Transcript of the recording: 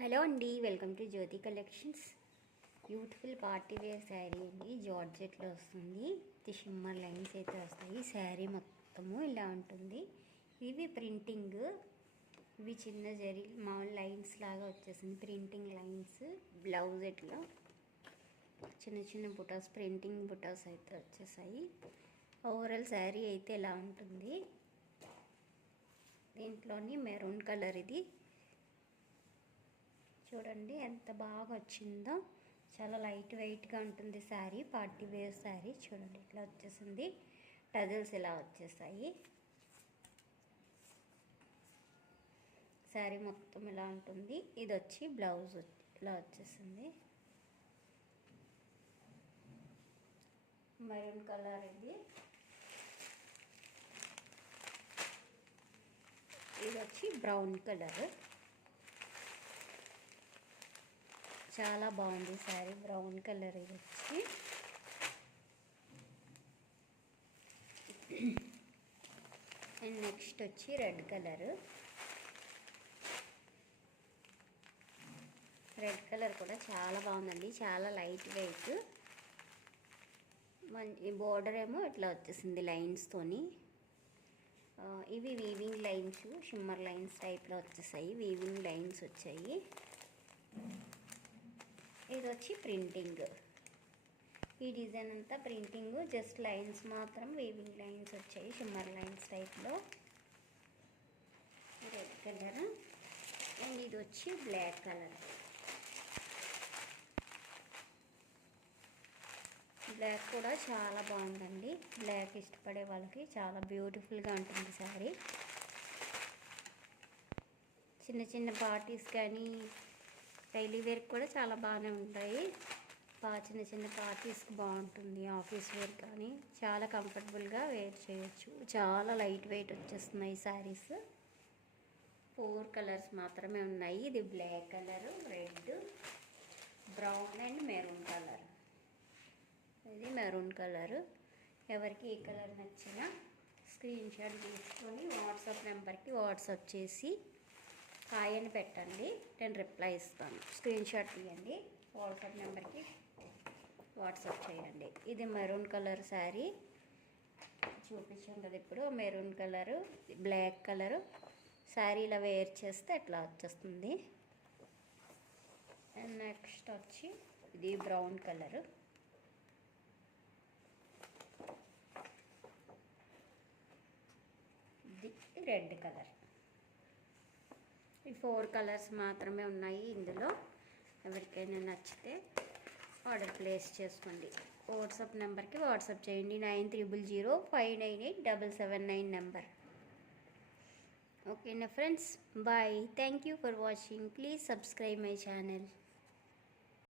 Hello అండి welcome to Jyothi collections. Beautiful party wear saree అండి జార్జెట్లో వస్తుంది. ఇది షిమ్మర్ లైన్స్ అయితే వస్తాయి. శారీ మొత్తము ఇలా ఉంటుంది. ఇవి ప్రింటింగ్ ఇవి చిన్న జరి మామూలు లైన్స్ లాగా వచ్చేసింది. ప్రింటింగ్ లైన్స్ బ్లౌజ్ ఇట్లా చిన్న చిన్న బుటాస్ ప్రింటింగ్ బుటాస్ అయితే వచ్చేసాయి. ఓవరాల్ శారీ అయితే ఇలా ఉంటుంది. దీంట్లోని మెరూన్ కలర్ ఇది. చూడండి ఎంత బాగా వచ్చిందో. చాలా లైట్ వెయిట్గా ఉంటుంది శారీ పార్టీ వేర్ శారీ. చూడండి ఇట్లా వచ్చేసింది. టజల్స్ ఇలా వచ్చేసాయి. శారీ మొత్తం ఇలా ఉంటుంది. ఇది వచ్చి బ్లౌజ్ ఇలా వచ్చేసింది. మెరూన్ కలర్ ఇది. ఇది వచ్చి బ్రౌన్ కలర్. చాలా బాగుంది శారీ. బ్రౌన్ కలర్ ఇది వచ్చి. అండ్ నెక్స్ట్ వచ్చి రెడ్ కలర్. రెడ్ కలర్ కూడా చాలా బాగుందండి. చాలా లైట్ వెయిట్. మంచి బోర్డర్ ఏమో ఇట్లా వచ్చేసింది లైన్స్తోని ఇవి వీవింగ్ లైన్స్ షిమ్మర్ లైన్స్ టైప్లో వచ్చేసాయి. వీవింగ్ లైన్స్ వచ్చాయి. ఇది వచ్చి ప్రింటింగ్ ఈ డిజైన్ అంతా ప్రింటింగ్ జస్ట్ లైన్స్ మాత్రం వీవింగ్ లైన్స్ వచ్చాయి షిమ్మర్ లైన్స్ టైప్లో రెడ్ కలర్ అండ్ ఇది వచ్చి బ్లాక్ కలర్ బ్లాక్ కూడా చాలా బాగుందండి. బ్లాక్ ఇష్టపడే వాళ్ళకి చాలా బ్యూటిఫుల్గా ఉంటుంది శారీ చిన్న చిన్న పార్టీస్ కానీ డైలీ వేర్ కూడా చాలా బాగానే ఉంటాయి. బాగా చిన్న చిన్న పార్టీస్కి బాగుంటుంది ఆఫీస్ వేర్ కానీ చాలా కంఫర్టబుల్గా వేర్ చేయొచ్చు. చాలా లైట్ వెయిట్ వచ్చేస్తున్నాయి శారీస్. ఫోర్ కలర్స్ మాత్రమే ఉన్నాయి. ఇది black colour red brown and maroon colour. ఇది మెరూన్ కలర్. ఎవరికి ఏ కలర్ నచ్చినా స్క్రీన్ షాట్ తీసుకొని వాట్సాప్ నెంబర్కి వాట్సాప్ చేసి పెట్టండి. నేను రిప్లై ఇస్తాను. స్క్రీన్ షాట్ తీయండి. వాట్సాప్ నెంబర్కి వాట్సాప్ చేయండి. ఇది మెరూన్ కలర్ శారీ చూపించాను కదా ఇప్పుడు. Maroon colour black colour saree ఇలా వేర్ చేస్తే అట్లా వచ్చేస్తుంది. అండ్ నెక్స్ట్ వచ్చి ఇది బ్రౌన్ కలరు ఇది రెడ్ కలర్ ఈ ఫోర్ కలర్స్ మాత్రమే ఉన్నాయి ఇందులో. ఎవరికైనా నచ్చితే ఆర్డర్ ప్లేస్ చేసుకోండి. వాట్సాప్ నెంబర్కి వాట్సాప్ చేయండి. Nine triple zero five nine eight double seven nine number. ఓకేనా friends? Bye. Thank you for watching. Please subscribe my channel.